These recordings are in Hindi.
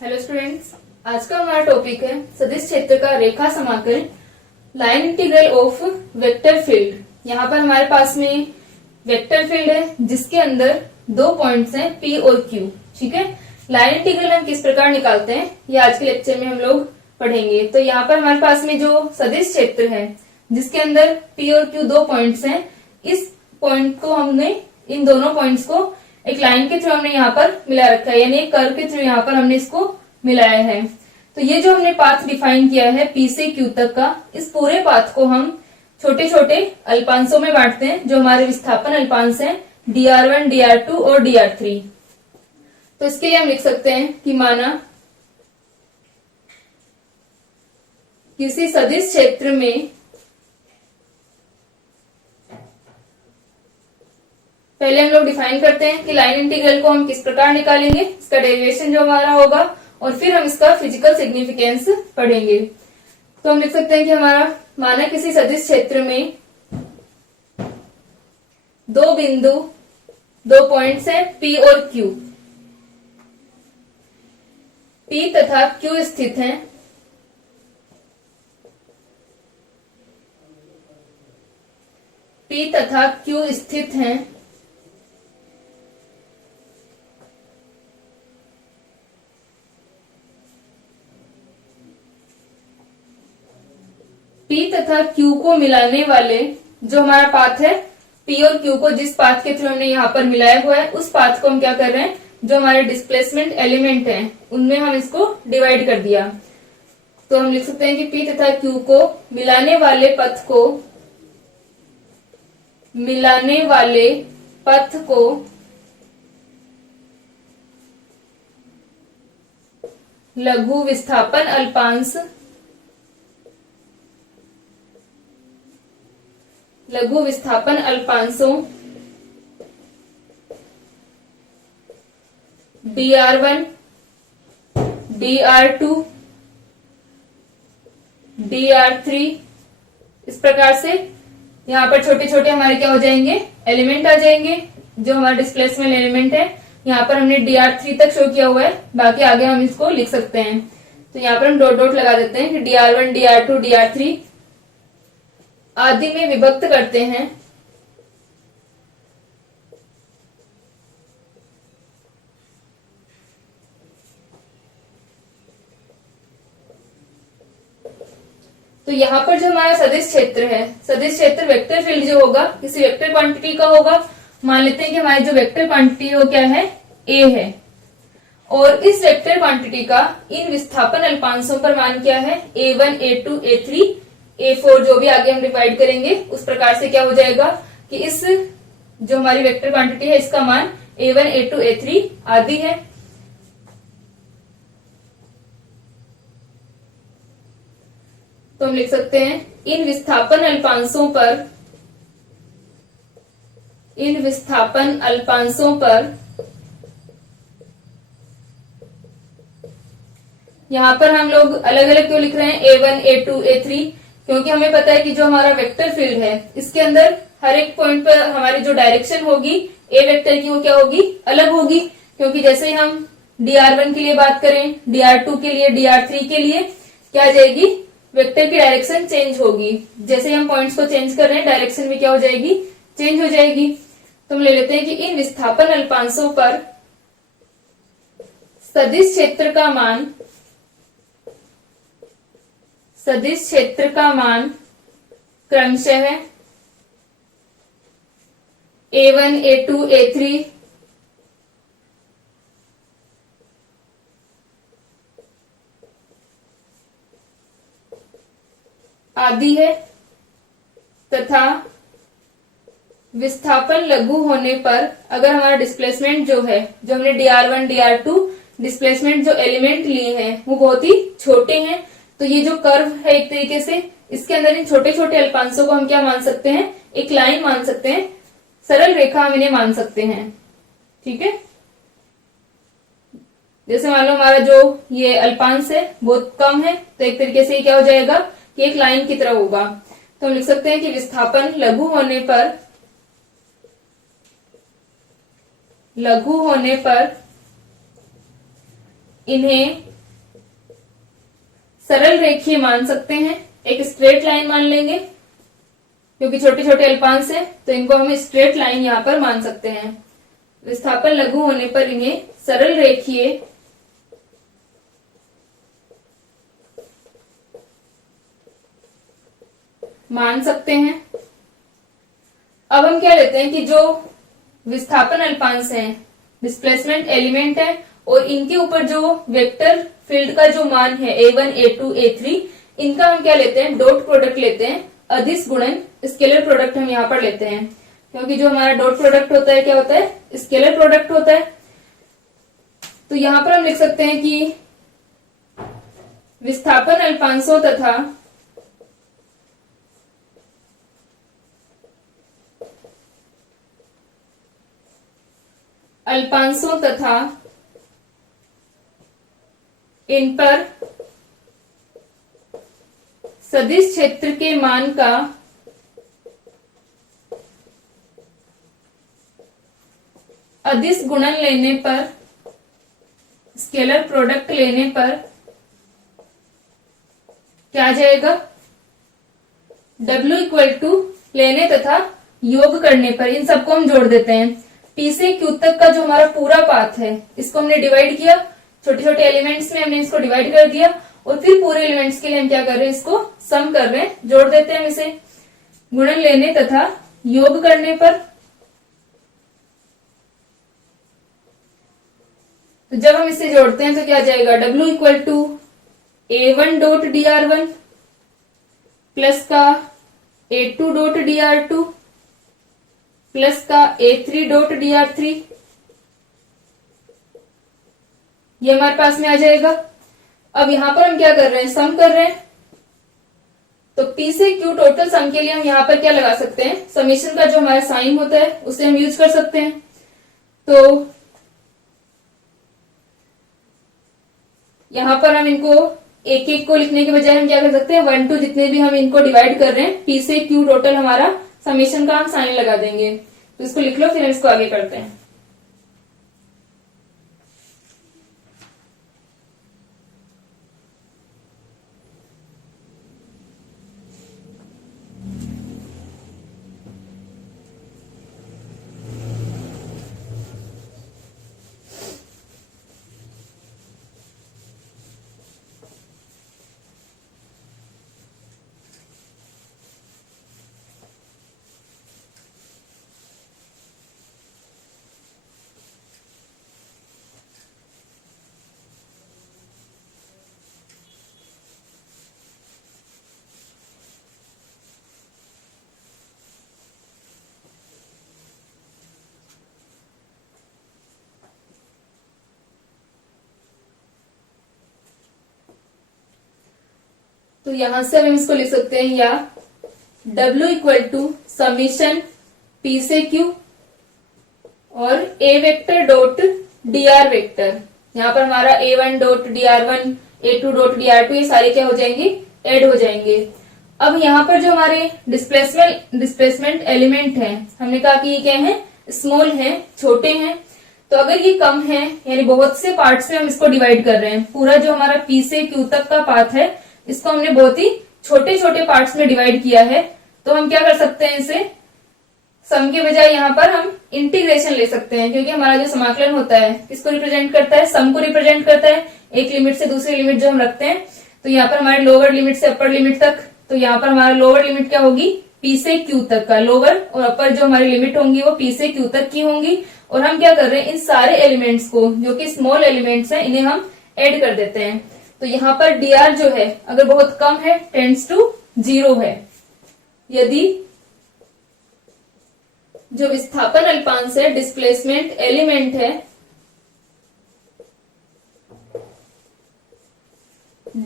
हेलो स्टूडेंट्स, आज का हमारा टॉपिक है सदिश क्षेत्र का रेखा समाकल, line integral of vector field. यहाँ पर हमारे पास में वेक्टर फील्ड है जिसके अंदर दो पॉइंट्स हैं P और Q। ठीक है, लाइन इंटीग्रल हम किस प्रकार निकालते हैं ये आज के लेक्चर में हम लोग पढ़ेंगे। तो यहाँ पर हमारे पास में जो सदिश क्षेत्र है जिसके अंदर P और Q दो पॉइंट्स हैं, इस पॉइंट को हमने, इन दोनों पॉइंट्स को एक लाइन के थ्रू हमने यहाँ पर मिला रखा है, यानी एक कर्व के थ्रू यहाँ पर हमने इसको मिलाया है। तो ये जो हमने पाथ डिफाइन किया है P से Q तक का, इस पूरे पाथ को हम छोटे छोटे अल्पांशों में बांटते हैं जो हमारे विस्थापन अल्पांश हैं dr1, dr2 और dr3। तो इसके लिए हम लिख सकते हैं कि माना किसी सदिश क्षेत्र में पहले हम लोग डिफाइन करते हैं कि लाइन इंटीग्रल को हम किस प्रकार निकालेंगे, इसका डेरिवेशन जो हमारा होगा, और फिर हम इसका फिजिकल सिग्निफिकेंस पढ़ेंगे। तो हम लिख सकते हैं कि हमारा माना किसी सदिश क्षेत्र में दो बिंदु, दो पॉइंट्स हैं P और Q। P तथा Q स्थित हैं P तथा Q स्थित हैं P तथा Q को मिलाने वाले जो हमारा पाथ है, P और Q को जिस पाथ के थ्रू हमने यहाँ पर मिलाया हुआ है, उस पाथ को हम क्या कर रहे हैं, जो हमारे डिस्प्लेसमेंट एलिमेंट हैं उनमें हम इसको डिवाइड कर दिया। तो हम लिख सकते हैं कि P तथा Q को मिलाने वाले पथ को लघु विस्थापन अल्पांशों dr1, dr2, dr3 इस प्रकार से यहाँ पर छोटे छोटे हमारे क्या हो जाएंगे, एलिमेंट आ जाएंगे जो हमारा डिस्प्लेसमेंट एलिमेंट है। यहाँ पर हमने dr3 तक शो किया हुआ है, बाकी आगे हम इसको लिख सकते हैं। तो यहाँ पर हम डॉट डॉट लगा देते हैं कि dr1, dr2, dr3 आदि में विभक्त करते हैं तो यहाँ पर जो हमारा सदिश क्षेत्र है, सदिश क्षेत्र वेक्टर फील्ड जो होगा किसी वेक्टर क्वांटिटी का होगा। मान लेते हैं कि हमारी जो वेक्टर क्वांटिटी है वो क्या है, A है, और इस वेक्टर क्वांटिटी का इन विस्थापन अल्पांशों पर मान क्या है, A1, A2, A3, A4 जो भी आगे हम डिवाइड करेंगे उस प्रकार से क्या हो जाएगा कि इस जो हमारी वेक्टर क्वांटिटी है इसका मान A1, A2, A3 आदि है। तो हम लिख सकते हैं इन विस्थापन अल्पांशों पर यहाँ पर हम लोग अलग अलग क्यों लिख रहे हैं A1, A2, A3, क्योंकि हमें पता है कि जो हमारा वेक्टर फील्ड है इसके अंदर हर एक पॉइंट पर हमारी जो डायरेक्शन होगी A वेक्टर की वो क्या होगी, अलग होगी। क्योंकि जैसे ही हम dr1 के लिए बात करें, dr2 के लिए, dr3 के लिए क्या आ जाएगी, वेक्टर की डायरेक्शन चेंज होगी। जैसे ही हम पॉइंट्स को चेंज कर रहे हैं डायरेक्शन भी क्या हो जाएगी, चेंज हो जाएगी। तो हम ले लेते हैं कि इन विस्थापन अल्पांशों पर सदिश क्षेत्र का मान क्रमशः A1, A2, A3 आदि है, तथा विस्थापन लघु होने पर अगर हमारा डिस्प्लेसमेंट जो है, जो हमने dr1, dr2 डिस्प्लेसमेंट जो एलिमेंट लिए हैं वो बहुत ही छोटे हैं, तो ये जो कर्व है एक तरीके से इसके अंदर इन छोटे छोटे अल्पांशों को हम क्या मान सकते हैं, एक लाइन मान सकते हैं, सरल रेखा हम इन्हें मान सकते हैं। ठीक है, जैसे मान लो हमारा जो ये अल्पांश है बहुत कम है, तो एक तरीके से क्या हो जाएगा कि एक लाइन की तरह होगा। तो हम लिख सकते हैं कि विस्थापन लघु होने पर इन्हें सरल रेखीय मान सकते हैं, एक स्ट्रेट लाइन मान लेंगे, क्योंकि छोटे छोटे अल्पांश है तो इनको हम स्ट्रेट लाइन यहाँ पर मान सकते हैं। विस्थापन लघु होने पर इन्हें सरल रेखीय मान सकते हैं। अब हम क्या लेते हैं कि जो विस्थापन अल्पांश है, डिस्प्लेसमेंट एलिमेंट है, और इनके ऊपर जो वेक्टर फील्ड का जो मान है A1, A2, A3, इनका हम क्या लेते हैं, डॉट प्रोडक्ट लेते हैं, अदिश गुणन स्केलर प्रोडक्ट हम यहाँ पर लेते हैं, क्योंकि जो हमारा डॉट प्रोडक्ट होता है क्या होता है, स्केलर प्रोडक्ट होता है। तो यहाँ पर हम लिख सकते हैं कि विस्थापन अल्पांशों तथा इन पर सदिश क्षेत्र के मान का अदिश गुणन लेने पर, स्केलर प्रोडक्ट लेने पर क्या आ जाएगा, W इक्वल टू लेने तथा योग करने पर इन सबको हम जोड़ देते हैं। P से Q तक का जो हमारा पूरा पाथ है, इसको हमने डिवाइड किया, छोटे छोटे एलिमेंट्स में हमने इसको डिवाइड कर दिया, और फिर पूरे एलिमेंट्स के लिए हम क्या कर रहे हैं, इसको सम कर रहे हैं, जोड़ देते हैं इसे गुणन लेने तथा योग करने पर। तो जब हम इसे जोड़ते हैं तो क्या आ जाएगा, W equal to A1 dot dr1 plus का A2 डॉट dr2 प्लस का A3 डॉट dr3, ये हमारे पास में आ जाएगा। अब यहां पर हम क्या कर रहे हैं, सम कर रहे हैं, तो P से Q टोटल सम के लिए हम यहाँ पर क्या लगा सकते हैं, समेशन का जो हमारा साइन होता है उसे हम यूज कर सकते हैं। तो यहां पर हम इनको एक एक को लिखने के बजाय हम क्या कर सकते हैं, 1 2 जितने भी हम इनको डिवाइड कर रहे हैं, P से Q टोटल हमारा समेशन का हम साइन लगा देंगे। तो इसको लिख लो, फिर हम इसको आगे करते हैं। तो यहां से हम इसको लिख सकते हैं, या W equal to summation P से Q और A vector dot dr vector. यहाँ पर हमारा A1 dot dr1, A2 dot dr2, ये सारे क्या हो जाएंगे, ऐड हो जाएंगे। अब यहाँ पर जो हमारे डिस्प्लेसमेंट एलिमेंट हैं, हमने कहा कि ये क्या है, स्मॉल है, छोटे हैं। तो अगर ये कम है, यानी बहुत से पार्ट्स में हम इसको डिवाइड कर रहे हैं, पूरा जो हमारा P से Q तक का पाथ है इसको हमने बहुत ही छोटे छोटे पार्ट्स में डिवाइड किया है, तो हम क्या कर सकते हैं, इसे सम के बजाय यहाँ पर हम इंटीग्रेशन ले सकते हैं, क्योंकि हमारा जो समाकलन होता है किसको रिप्रेजेंट करता है, सम को रिप्रेजेंट करता है। एक लिमिट से दूसरी लिमिट जो हम रखते हैं, तो यहाँ पर हमारे लोअर लिमिट से अपर लिमिट तक, तो यहाँ पर हमारा लोअर लिमिट क्या होगी, P से Q तक का, लोअर और अपर जो हमारी लिमिट होंगी वो P से Q तक की होंगी। और हम क्या कर रहे हैं, इन सारे एलिमेंट्स को, जो कि स्मॉल एलिमेंट्स हैं, इन्हें हम ऐड कर देते हैं। तो यहाँ पर dr जो है अगर बहुत कम है, टेंड्स टू 0 है। यदि जो विस्थापन अल्पांश है, डिस्प्लेसमेंट एलिमेंट है,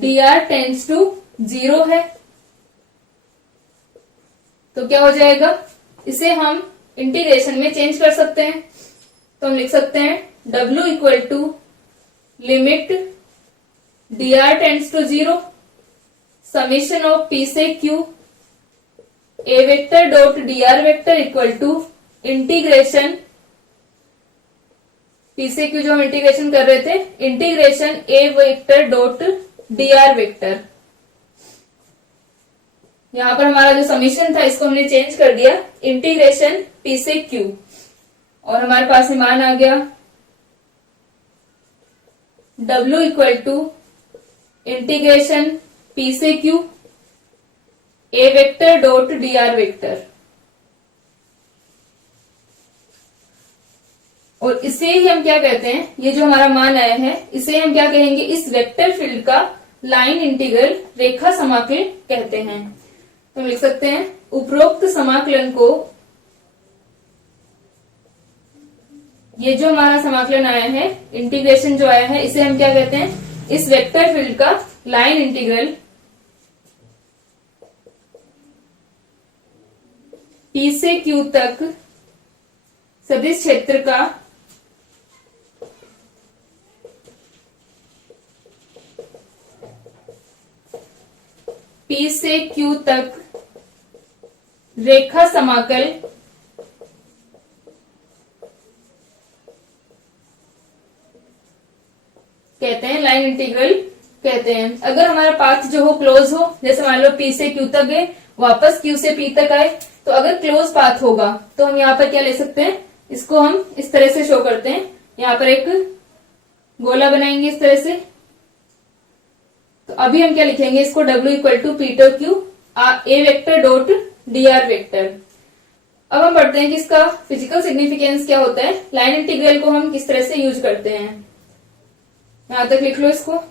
dr टेंड्स टू 0 है, तो क्या हो जाएगा, इसे हम इंटीग्रेशन में चेंज कर सकते हैं। तो हम लिख सकते हैं W equal to limit dr tends to 0 summation of P से Q A vector dot dr vector equal to integration P से Q जो हम इंटीग्रेशन कर रहे थे, integration A vector dot dr vector. यहाँ पर हमारा जो समीशन था इसको हमने चेंज कर दिया इंटीग्रेशन पी से क्यू, और हमारे पास में मान आ गया W equal to integration P से Q A vector dot D R vector. और इसे ही हम क्या कहते हैं, ये जो हमारा मान आया है इसे हम क्या कहेंगे, इस वेक्टर फील्ड का लाइन इंटीग्रल रेखा समाकल कहते हैं। तो हम लिख सकते हैं उपरोक्त समाकलन को, ये जो हमारा समाकलन आया है इंटीग्रेशन जो आया है इसे हम क्या कहते हैं, इस वेक्टर फील्ड का लाइन इंटीग्रल P से Q तक सदिश क्षेत्र का P से Q तक रेखा समाकल कहते हैं, लाइन इंटीग्रल कहते हैं। अगर हमारा पाथ जो हो क्लोज हो, जैसे मान लो P से Q तक गए, वापस Q से P तक आए, तो अगर क्लोज पाथ होगा तो हम यहाँ पर क्या ले सकते हैं, इसको हम इस तरह से शो करते हैं। यहाँ पर एक गोला बनाएंगे इस तरह से। तो अभी हम क्या लिखेंगे, इसको W equal to P to Q A vector dot D R vector. अब हम पढ़ते हैं कि इसका फिजिकल सिग्निफिकेंस क्या होता है, लाइन इंटीग्रल को हम किस तरह से यूज करते हैं। यहां तक लिख लो इसको।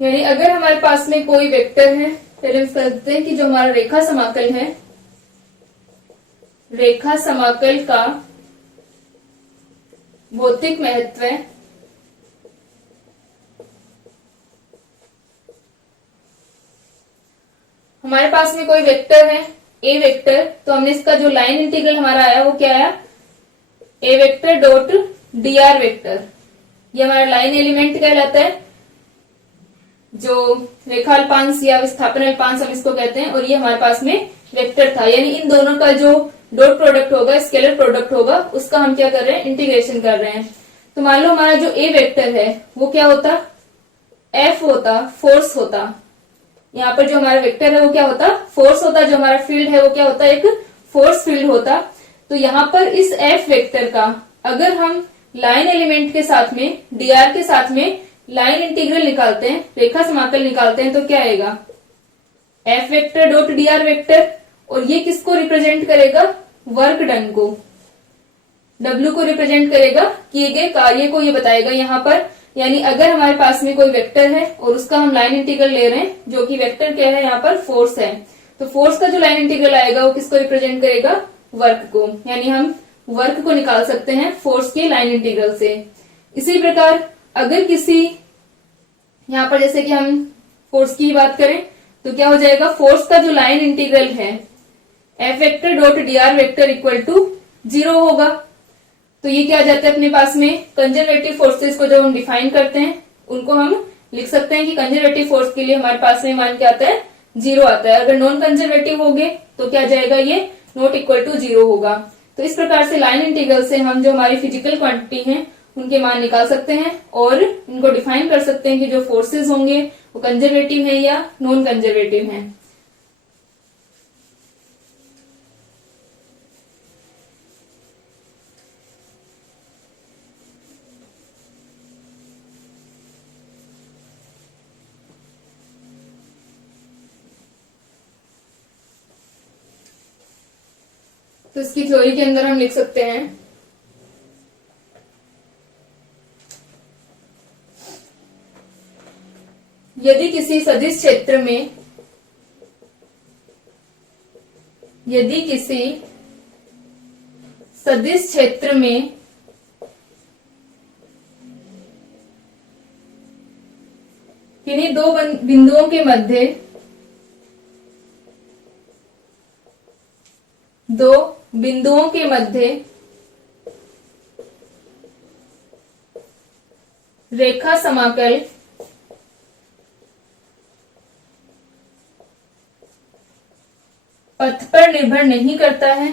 यानी अगर हमारे पास में कोई वेक्टर है, पहले हम करते हैं कि जो हमारा रेखा समाकल है, रेखा समाकल का भौतिक महत्व है हमारे पास में कोई वेक्टर है ए वेक्टर, तो हमने इसका जो लाइन इंटीग्रल हमारा आया वो क्या आया, A vector dot D R vector. ये हमारा लाइन एलिमेंट कहलाता है, जो रेखाल्पांश या विस्थापन अल्पांश हम इसको कहते हैं, और ये हमारे पास में वेक्टर था। यानी इन दोनों का जो डॉट प्रोडक्ट होगा, स्केलर प्रोडक्ट होगा, उसका हम क्या कर रहे हैं, इंटीग्रेशन कर रहे हैं। तो मान लो हमारा जो ए वेक्टर है वो क्या होता, एफ होता, फोर्स होता। यहाँ पर जो हमारा वेक्टर है वो क्या होता, फोर्स होता। जो हमारा फील्ड है वो क्या होता, एक फोर्स फील्ड होता। तो यहाँ पर इस एफ वेक्टर का अगर हम लाइन एलिमेंट के साथ में, डीआर के साथ में लाइन इंटीग्रल निकालते हैं, रेखा समाकल निकालते हैं, तो क्या आएगा, F vector dot D R vector. और ये किसको रिप्रेजेंट करेगा, वर्क डन को, W को रिप्रेजेंट करेगा, किए गए कार्य को ये बताएगा यहाँ पर। यानी अगर हमारे पास में कोई वेक्टर है और उसका हम लाइन इंटीग्रल ले रहे हैं, जो कि वेक्टर क्या है, यहाँ पर फोर्स है, तो फोर्स का जो लाइन इंटीग्रल आएगा वो किसको रिप्रेजेंट करेगा, वर्क को। यानी हम वर्क को निकाल सकते हैं फोर्स के लाइन इंटीग्रल से। इसी प्रकार अगर किसी, यहाँ पर जैसे कि हम फोर्स की बात करें तो क्या हो जाएगा, फोर्स का जो लाइन इंटीग्रल है F vector dot D R vector equal to 0 होगा। तो ये क्या आ जाता है अपने पास में, कंजर्वेटिव फोर्सेस को जब हम डिफाइन करते हैं उनको हम लिख सकते हैं कि कंजर्वेटिव फोर्स के लिए हमारे पास में मान क्या आता है, 0 आता है। अगर नॉन कंजर्वेटिव हो गए तो क्या जाएगा, ये नॉट इक्वल टू 0 होगा। तो इस प्रकार से लाइन इंटीग्रल से हम जो हमारी फिजिकल क्वांटिटी है उनके मान निकाल सकते हैं और इनको डिफाइन कर सकते हैं कि जो फोर्सेस होंगे वो कंजर्वेटिव है या नॉन कंजर्वेटिव है। तो इसकी थ्योरी के अंदर हम लिख सकते हैं, यदि किसी सदिश क्षेत्र में, यदि किसी सदिश क्षेत्र में किन्हीं दो बिंदुओं के मध्य दो बिंदुओं के मध्य रेखा समाकल पथ पर निर्भर नहीं करता है।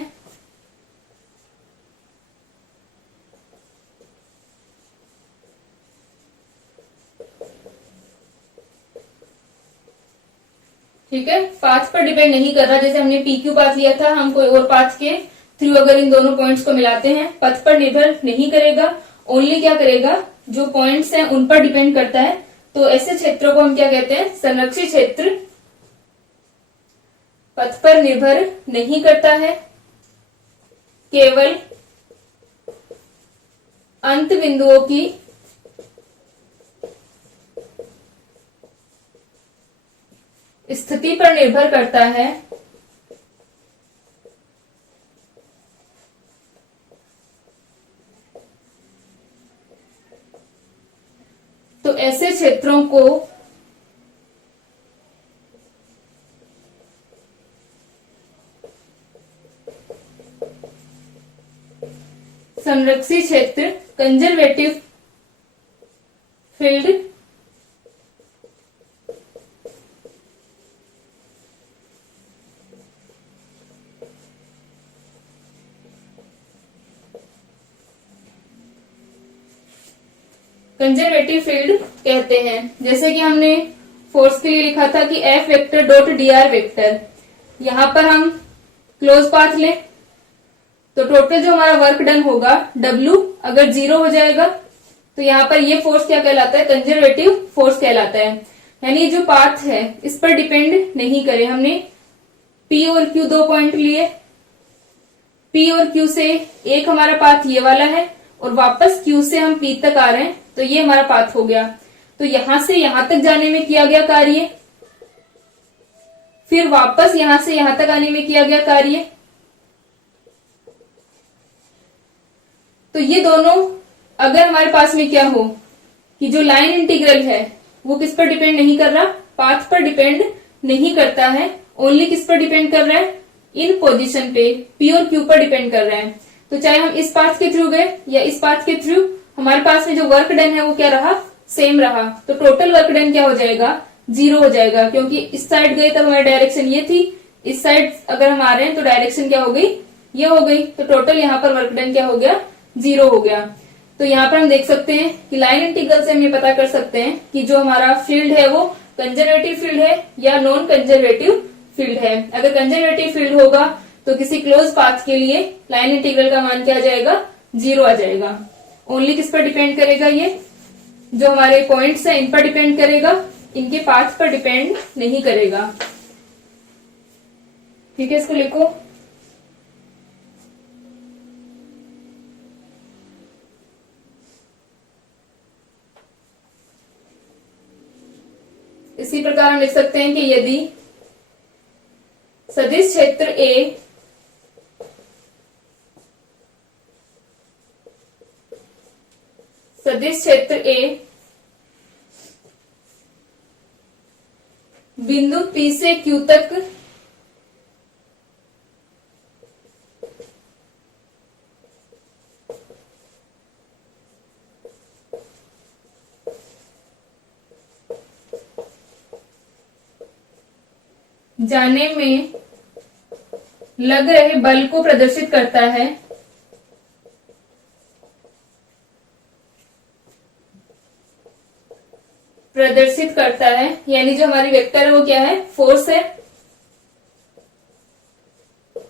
ठीक है, पाथ पर डिपेंड नहीं कर रहा। जैसे हमने पी क्यू पाथ लिया था, हम कोई और पाथ के थ्रू अगर इन दोनों पॉइंट्स को मिलाते हैं, पथ पर निर्भर नहीं करेगा। ओनली क्या करेगा, जो पॉइंट्स हैं उन पर डिपेंड करता है। तो ऐसे क्षेत्रों को हम क्या कहते हैं, संरक्षित क्षेत्र। पथ पर निर्भर नहीं करता है, केवल अंत बिंदुओं की स्थिति पर निर्भर करता है। तो ऐसे क्षेत्रों को संरक्षित क्षेत्र, कंजर्वेटिव फील्ड कंजर्वेटिव फील्ड कहते हैं। जैसे कि हमने फोर्स के लिए लिखा था कि F vector dot D R vector, यहां पर हम क्लोज पाथ लें तो टोटल जो हमारा वर्क डन होगा W अगर 0 हो जाएगा तो यहाँ पर ये फोर्स क्या कहलाता है, कंजर्वेटिव फोर्स कहलाता है। यानी जो पाथ है इस पर डिपेंड नहीं करे। हमने P और Q दो पॉइंट लिए, P और Q से एक हमारा पाथ ये वाला है और वापस Q से हम P तक आ रहे हैं, तो ये हमारा पाथ हो गया। तो यहां से यहां तक जाने में किया गया कार्य, फिर वापस यहां से यहां तक आने में किया गया कार्य। तो ये दोनों अगर हमारे पास में क्या हो कि जो लाइन इंटीग्रल है वो किस पर डिपेंड नहीं कर रहा, पाथ पर डिपेंड नहीं करता है। ओनली किस पर डिपेंड कर रहा है, इन पोजीशन पे P और Q पर डिपेंड कर रहा है। तो चाहे हम इस पाथ के थ्रू गए या इस पाथ के थ्रू, हमारे पास में जो वर्क डन है वो क्या रहा, सेम रहा। तो टोटल वर्क डन क्या हो जाएगा, 0 हो जाएगा। क्योंकि इस साइड गए तब हमारी डायरेक्शन ये थी, इस साइड अगर हम आ रहे हैं तो डायरेक्शन क्या हो गई, ये हो गई। तो टोटल यहाँ पर वर्क डन क्या हो गया, 0 हो गया। तो यहाँ पर हम देख सकते हैं कि लाइन इंटीग्रल से हम ये पता कर सकते हैं कि जो हमारा फील्ड है वो कंजर्वेटिव फील्ड है या नॉन कंजर्वेटिव फील्ड है। अगर कंजर्वेटिव फील्ड होगा तो किसी क्लोज पाथ के लिए लाइन इंटीग्रल का मान क्या आ जाएगा, 0 आ जाएगा। ओनली किस पर डिपेंड करेगा, ये जो हमारे पॉइंट्स हैं इन पर डिपेंड करेगा, इनके पाथ पर डिपेंड नहीं करेगा। ठीक है, इसको लिखो। इसी प्रकार हम लिख सकते हैं कि यदि सदिश क्षेत्र A बिंदु P से Q तक जाने में लग रहे बल को प्रदर्शित करता है, यानी जो हमारी वेक्टर है वो क्या है, फोर्स है।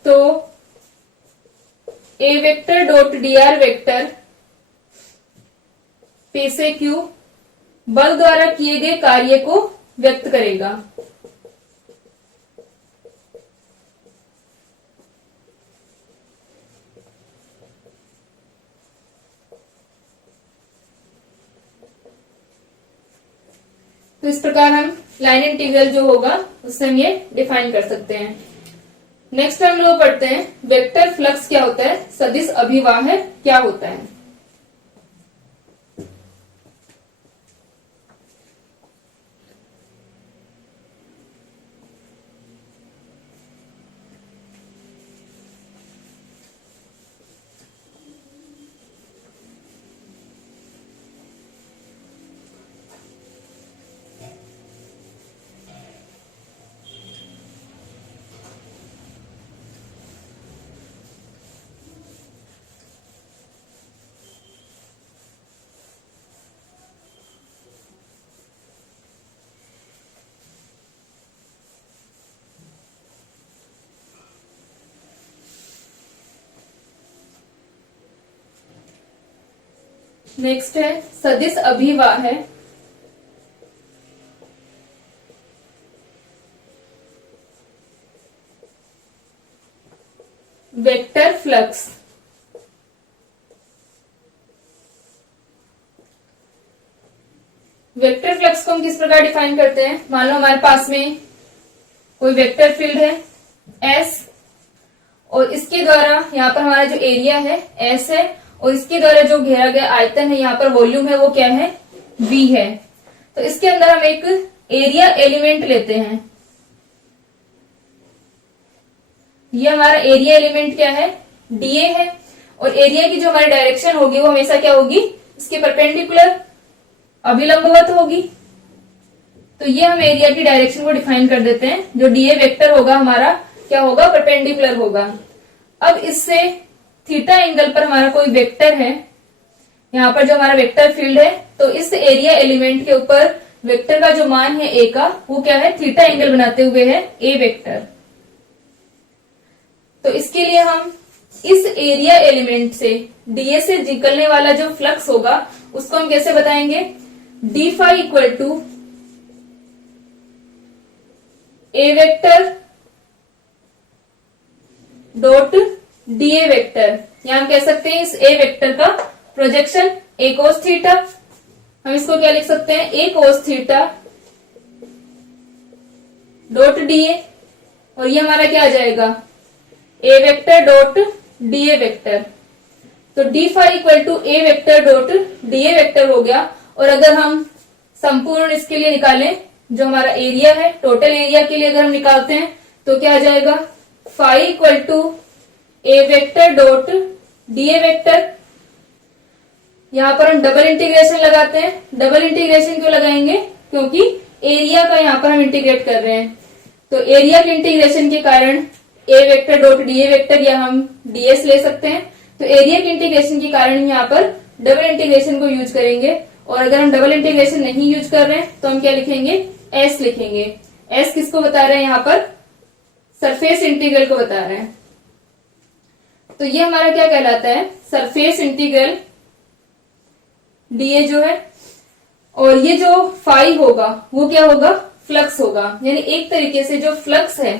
तो A vector dot D R vector P से Q बल द्वारा किए गए कार्य को व्यक्त करेगा। तो इस प्रकार हम लाइन इंटीग्रल जो होगा उससे हम ये डिफाइन कर सकते हैं। नेक्स्ट हम लोग पढ़ते हैं वेक्टर फ्लक्स क्या होता है, सदिश अभिवाह क्या होता है। नेक्स्ट है सदिश अभिवाह है। Vector flux. वेक्टर फ्लक्स को हम किस प्रकार डिफाइन करते हैं? मान लो हमारे पास में कोई वेक्टर फील्ड है S, और इसके द्वारा यहाँ पर हमारा जो एरिया है S है, और इसके द्वारा जो घेरा गया आयतन है, यहाँ पर वॉल्यूम है, वो क्या है? V है। तो इसके अंदर हम एक एरिया एलिमेंट लेते हैं। ये हमारा एरिया एलिमेंट क्या है? dA है। और एरिया की जो हमारी डायरेक्शन होगी वो हमेशा क्या होगी? इसके परपेंडिकुलर, अभिलंबवत होगी। तो ये हम एरिया की डायरेक्शन को डिफाइन कर देते हैं। जो dA वेक्टर होगा हमारा क्या होगा? परपेंडिकुलर होगा। अब इससे थीटा एंगल पर हमारा कोई वेक्टर है, यहाँ पर जो हमारा वेक्टर फील्ड है, तो इस एरिया एलिमेंट के ऊपर वेक्टर का जो मान है A का, वो क्या है? थीटा एंगल बनाते हुए है A वेक्टर। तो इसके लिए हम इस एरिया एलिमेंट से dA से निकलने वाला जो फ्लक्स होगा उसको हम कैसे बताएंगे? d phi equal to A vector dot dA vector. यहां हम कह सकते हैं इस A वेक्टर का प्रोजेक्शन A cos थीटा। हम इसको क्या लिख सकते हैं? A cos theta dot dA, और ये हमारा क्या आ जाएगा? A vector dot dA vector. तो d phi equal to A vector dot dA vector हो गया। और अगर हम संपूर्ण इसके लिए निकालें, जो हमारा एरिया है, टोटल एरिया के लिए अगर हम निकालते हैं तो क्या आ जाएगा? Phi equal to A vector dot dA vector. यहां पर हम डबल इंटीग्रेशन लगाते हैं। डबल इंटीग्रेशन क्यों लगाएंगे? क्योंकि एरिया का यहां पर हम इंटीग्रेट कर रहे हैं। तो एरिया के इंटीग्रेशन के कारण A vector dot dA vector, या हम ds ले सकते हैं। तो एरिया के इंटीग्रेशन के कारण यहाँ पर डबल इंटीग्रेशन को यूज करेंगे। और अगर हम डबल इंटीग्रेशन नहीं यूज कर रहे हैं तो हम क्या लिखेंगे? S लिखेंगे। S किसको बता रहे हैं? यहाँ पर सरफेस इंटीग्रल को बता रहे हैं। तो ये हमारा क्या कहलाता है? सरफेस इंटीग्रल dA जो है। और ये जो फाई होगा वो क्या होगा? फ्लक्स होगा। यानी एक तरीके से जो फ्लक्स है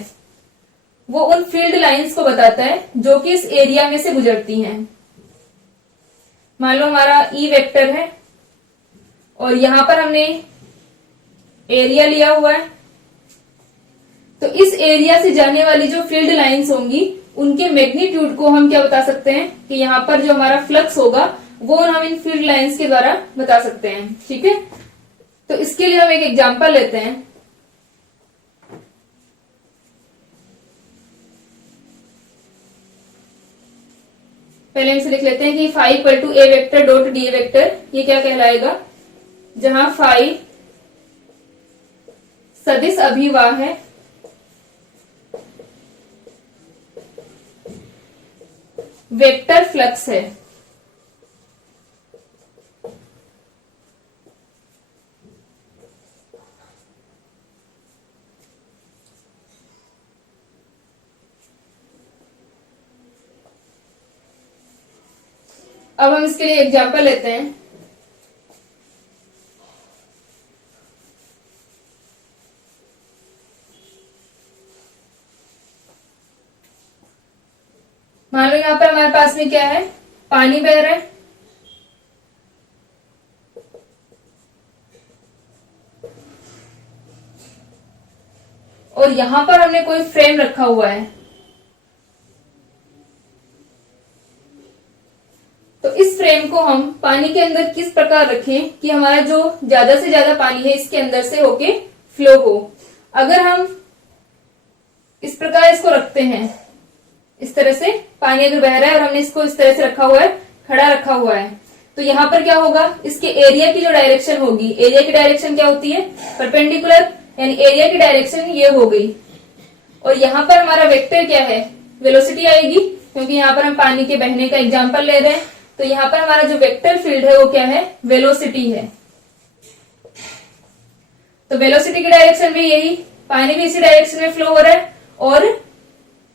वो उन फील्ड लाइंस को बताता है जो कि इस एरिया में से गुजरती हैं। मान लो हमारा E वेक्टर है और यहां पर हमने एरिया लिया हुआ है। तो इस एरिया से जाने वाली जो फील्ड लाइंस होंगी उनके मैग्नीट्यूड को हम क्या बता सकते हैं कि यहाँ पर जो हमारा फ्लक्स होगा वो हम इन फील्ड लाइंस के द्वारा बता सकते हैं। ठीक है, तो इसके लिए हम एक एग्जांपल लेते हैं। पहले हमसे लिख लेते हैं कि phi equal to A vector dot dA vector. ये क्या कहलाएगा? जहां फाई सदिश अभिवाह है वेक्टर फ्लक्स है। अब हम इसके लिए एग्जांपल लेते हैं। मान लो यहां पर हमारे पास में क्या है? पानी बह रहा है। और यहां पर हमने कोई फ्रेम रखा हुआ है। तो इस फ्रेम को हम पानी के अंदर किस प्रकार रखें कि हमारा जो ज्यादा से ज्यादा पानी है इसके अंदर से होके फ्लो हो। अगर हम इस प्रकार इसको रखते हैं, इस तरह से पानी अगर बह रहा है और हमने इसको इस तरह से रखा हुआ है, खड़ा रखा हुआ है, तो यहाँ पर क्या होगा? इसके एरिया की जो डायरेक्शन होगी, एरिया की डायरेक्शन क्या होती है? परपेंडिकुलर, यानी एरिया की डायरेक्शन ये हो गई। और यहाँ पर हमारा वेक्टर क्या है? वेलोसिटी आएगी, क्योंकि यहाँ पर हम पानी के बहने का एग्जाम्पल ले रहे हैं। तो यहाँ पर हमारा जो वेक्टर फील्ड है वो क्या है? वेलोसिटी है। तो वेलोसिटी की डायरेक्शन भी यही, पानी भी इसी डायरेक्शन में फ्लो हो रहा है, और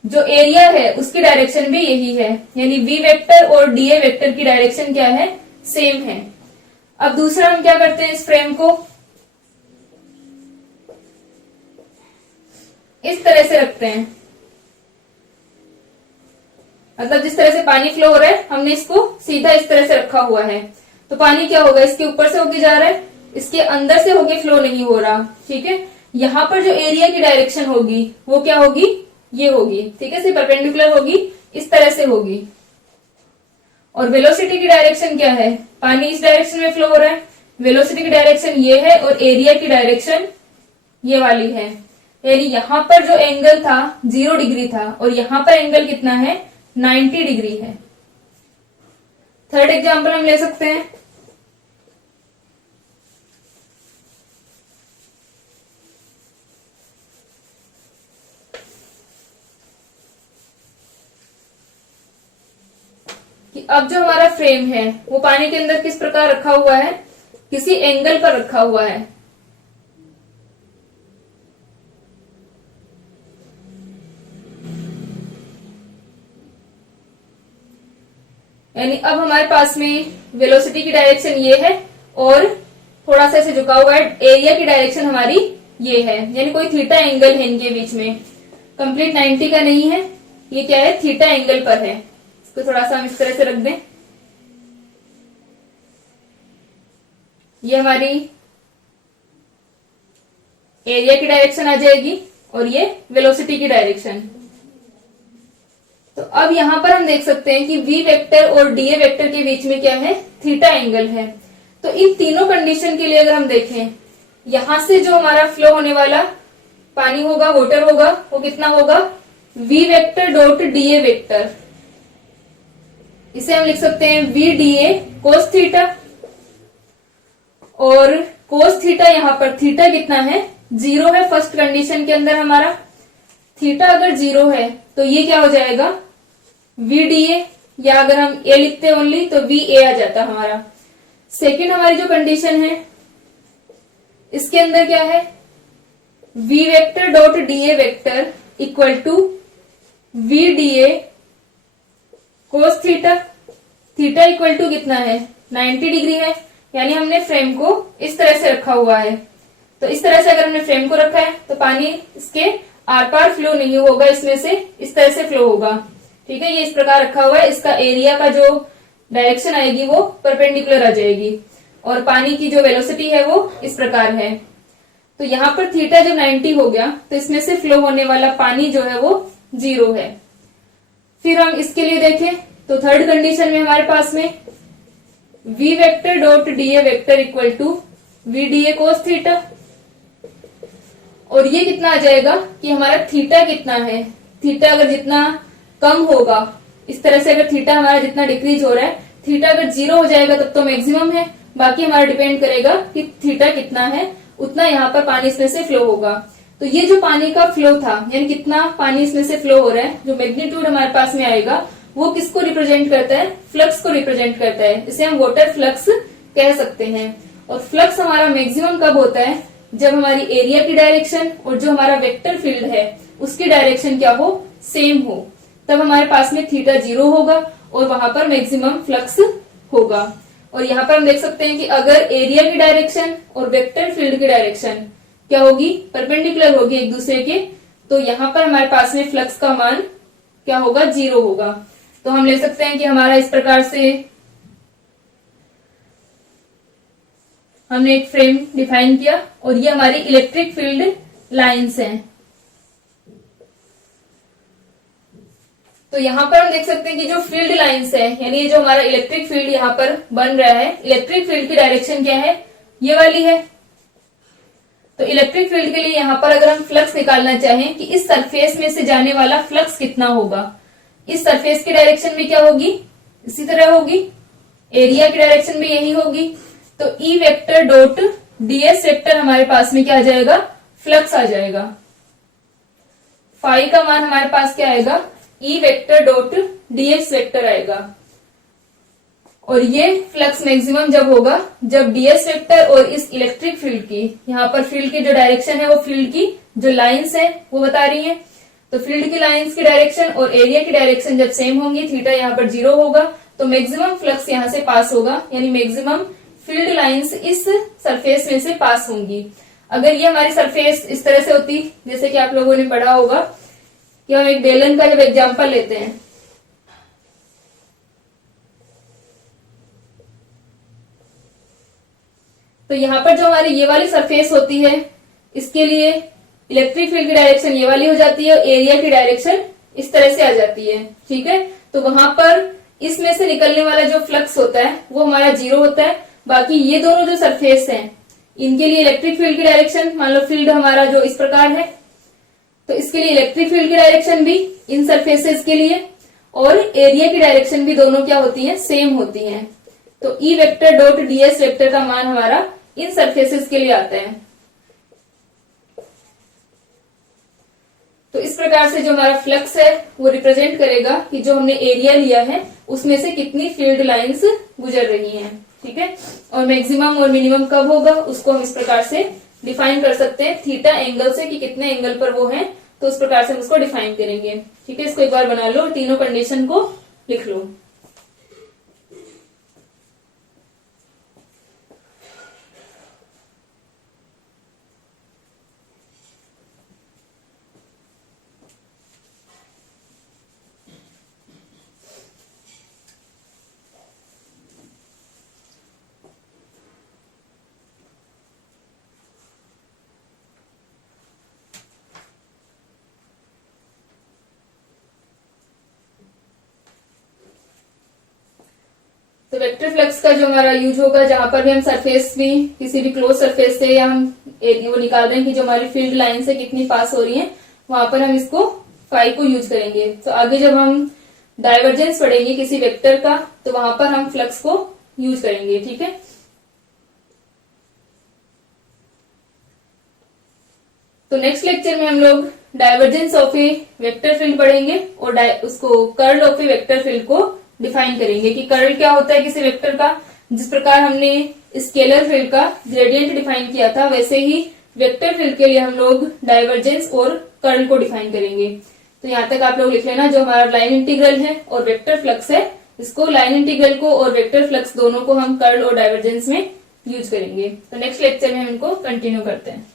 जो एरिया है उसकी डायरेक्शन भी यही है। यानी V वेक्टर और dA वेक्टर की डायरेक्शन क्या है? सेम है। अब दूसरा हम क्या करते हैं, इस फ्रेम को इस तरह से रखते हैं, मतलब जिस तरह से पानी फ्लो हो रहा है हमने इसको सीधा इस तरह से रखा हुआ है, तो पानी क्या होगा, इसके ऊपर से होके जा रहा है, इसके अंदर से होके फ्लो नहीं हो रहा। ठीक है, यहाँ पर जो एरिया की डायरेक्शन होगी वो क्या होगी, ये होगी। ठीक है, सिर्फ परपेंडिकुलर होगी, इस तरह से होगी। और वेलोसिटी की डायरेक्शन क्या है, पानी इस डायरेक्शन में फ्लो हो रहा है, वेलोसिटी की डायरेक्शन ये है और एरिया की डायरेक्शन ये वाली है। यानी यहाँ पर जो एंगल था 0 डिग्री था और यहाँ पर एंगल कितना है, 90 डिग्री है। थर्ड एग्जांपल हम ले सकते हैं, कि अब जो हमारा फ्रेम है वो पानी के अंदर किस प्रकार रखा हुआ है, किसी एंगल पर रखा हुआ है। यानी अब हमारे पास में वेलोसिटी की डायरेक्शन ये है और थोड़ा सा ऐसे झुका हुआ है, एरिया की डायरेक्शन हमारी ये है, यानी कोई थीटा एंगल है इनके बीच में, कंप्लीट 90 का नहीं है, ये क्या है, थीटा एंगल पर है। इसको थोड़ा सा हम इस तरह से रख दें, ये हमारी एरिया की डायरेक्शन आ जाएगी और ये वेलोसिटी की डायरेक्शन। तो अब यहां पर हम देख सकते हैं कि v वेक्टर और dA वेक्टर के बीच में क्या है, थीटा एंगल है। तो इन तीनों कंडीशन के लिए अगर हम देखें, यहां से जो हमारा फ्लो होने वाला पानी होगा, वाटर होगा, वो कितना होगा, v vector dot dA vector. इसे हम लिख सकते हैं v dA कोस थीटा, और कोस थीटा यहां पर थीटा कितना है, 0 है फर्स्ट कंडीशन के अंदर हमारा। थीटा अगर 0 है तो ये क्या हो जाएगा, VDA, या अगर हम A लिखते ओनली तो VA आ जाता हमारा। सेकंड हमारी जो कंडीशन है इसके अंदर क्या है, V vector dot DA vector equal to VDA cos theta. Theta equal to कितना है, 90 डिग्री है, यानी हमने फ्रेम को इस तरह से रखा हुआ है। तो इस तरह से अगर हमने फ्रेम को रखा है तो पानी इसके आर पार फ्लो नहीं होगा, इसमें से इस तरह से फ्लो होगा। ठीक है, ये इस प्रकार रखा हुआ है, इसका एरिया का जो डायरेक्शन आएगी वो परपेंडिकुलर आ जाएगी और पानी की जो वेलोसिटी है वो इस प्रकार है। तो यहाँ पर थीटा जब 90 हो गया तो इसमें से फ्लो होने वाला पानी जो है वो 0 है। फिर हम इसके लिए देखें तो थर्ड कंडीशन में हमारे पास में v vector dot dA vector equal to VDA cos theta, और ये कितना आ जाएगा कि हमारा थीटा कितना है, थीटा अगर जितना कम होगा, इस तरह से अगर थीटा हमारा जितना डिक्रीज हो रहा है, थीटा अगर 0 हो जाएगा तब तो मैक्सिमम है, बाकी हमारा डिपेंड करेगा कि थीटा कितना है, उतना यहाँ पर पानी इसमें से फ्लो होगा। तो ये जो पानी का फ्लो था, यानी कितना पानी इसमें से फ्लो हो रहा है, जो मैग्नीट्यूड हमारे पास में आएगा वो किसको रिप्रेजेंट करता है, फ्लक्स को रिप्रेजेंट करता है। इसे हम वाटर फ्लक्स कह सकते हैं। और फ्लक्स हमारा मैक्सिमम कब होता है, जब हमारी एरिया की डायरेक्शन और जो हमारा वेक्टर फील्ड है उसकी डायरेक्शन क्या हो, सेम हो, तब हमारे पास में थीटा 0 होगा और वहां पर मैक्सिमम फ्लक्स होगा। और यहाँ पर हम देख सकते हैं कि अगर एरिया की डायरेक्शन और वेक्टर फील्ड की डायरेक्शन क्या होगी, परपेंडिकुलर होगी एक दूसरे के, तो यहाँ पर हमारे पास में फ्लक्स का मान क्या होगा, 0 होगा। तो हम ले सकते हैं कि हमारा इस प्रकार से हमने एक फ्रेम डिफाइन किया और ये हमारी इलेक्ट्रिक फील्ड लाइंस हैं। तो यहाँ पर हम देख सकते हैं कि जो फील्ड लाइंस है, यानी ये जो हमारा इलेक्ट्रिक फील्ड यहाँ पर बन रहा है, इलेक्ट्रिक फील्ड की डायरेक्शन क्या है, ये वाली है। तो इलेक्ट्रिक फील्ड के लिए यहाँ पर अगर हम फ्लक्स निकालना चाहें कि इस सरफेस में से जाने वाला फ्लक्स कितना होगा, इस सरफेस की डायरेक्शन भी क्या होगी, इसी तरह होगी, एरिया की डायरेक्शन भी यही होगी। तो ई वेक्टर डॉट डीएस वेक्टर हमारे पास में क्या आ जाएगा, फ्लक्स आ जाएगा। फाई का मान हमारे पास क्या आएगा, E vector dot DX vector आएगा। और ये फ्लक्स मैक्सिमम जब होगा जब डीएस वेक्टर और इस इलेक्ट्रिक फील्ड की, यहाँ पर फील्ड की जो डायरेक्शन है वो फील्ड की जो लाइंस है वो बता रही है। तो फील्ड की लाइंस की डायरेक्शन और एरिया की डायरेक्शन जब सेम होंगी, थीटा यहाँ पर 0 होगा, तो मैक्सिमम फ्लक्स यहाँ से पास होगा, यानी मैक्सिमम फील्ड लाइंस इस सरफेस में से पास होंगी। अगर ये हमारी सरफेस इस तरह से होती, जैसे कि आप लोगों ने पढ़ा होगा कि हम एक बेलन का जब एग्जांपल लेते हैं, तो यहाँ पर जो हमारी ये वाली सरफेस होती है, इसके लिए इलेक्ट्रिक फील्ड की डायरेक्शन ये वाली हो जाती है, एरिया की डायरेक्शन इस तरह से आ जाती है। ठीक है, तो वहां पर इसमें से निकलने वाला जो फ्लक्स होता है वो हमारा 0 होता है। बाकी ये दोनों जो सरफेस हैं, इनके लिए इलेक्ट्रिक फील्ड की डायरेक्शन, मान लो फील्ड हमारा जो इस प्रकार है, तो इसके लिए इलेक्ट्रिक फील्ड की डायरेक्शन भी इन सरफेसेस के लिए और एरिया की डायरेक्शन भी दोनों क्या होती है, सेम होती है। तो ई वेक्टर डॉट डीएस वेक्टर का मान हमारा इन सरफेसेस के लिए आता है। तो इस प्रकार से जो हमारा फ्लक्स है वो रिप्रेजेंट करेगा कि जो हमने एरिया लिया है उसमें से कितनी फील्ड लाइंस गुजर रही हैं। ठीक है, और मैक्सिमम और मिनिमम कब होगा उसको हम इस प्रकार से डिफाइन कर सकते हैं, थीटा एंगल से, कि कितने एंगल पर वो है, तो उस प्रकार से हम उसको डिफाइन करेंगे। ठीक है, इसको एक बार बना लो, तीनों कंडीशन को लिख लो। तो वेक्टर फ्लक्स का जो हमारा यूज होगा, जहां पर भी हम सरफेस में किसी भी क्लोज सरफेस से या हम वो निकाल रहे हैं कि जो हमारी फील्ड लाइन से कितनी पास हो रही है, वहां पर हम इसको फाई को यूज करेंगे। तो आगे जब हम डाइवर्जेंस पढ़ेंगे किसी वेक्टर का, तो वहां पर हम फ्लक्स को यूज करेंगे। ठीक है, तो नेक्स्ट लेक्चर में हम लोग divergence of A vector field पढ़ेंगे और उसको curl of A vector field को डिफाइन करेंगे कि कर्ल क्या होता है किसी वेक्टर का। जिस प्रकार हमने स्केलर फील्ड का ग्रेडियंट डिफाइन किया था, वैसे ही वेक्टर फील्ड के लिए हम लोग डाइवर्जेंस और कर्ल को डिफाइन करेंगे। तो यहाँ तक आप लोग लिख लेना, जो हमारा लाइन इंटीग्रल है और वेक्टर फ्लक्स है, इसको लाइन इंटीग्रल को और वेक्टर फ्लक्स दोनों को हम कर्ल और डाइवर्जेंस में यूज करेंगे। तो नेक्स्ट लेक्चर में हम इनको कंटिन्यू करते हैं।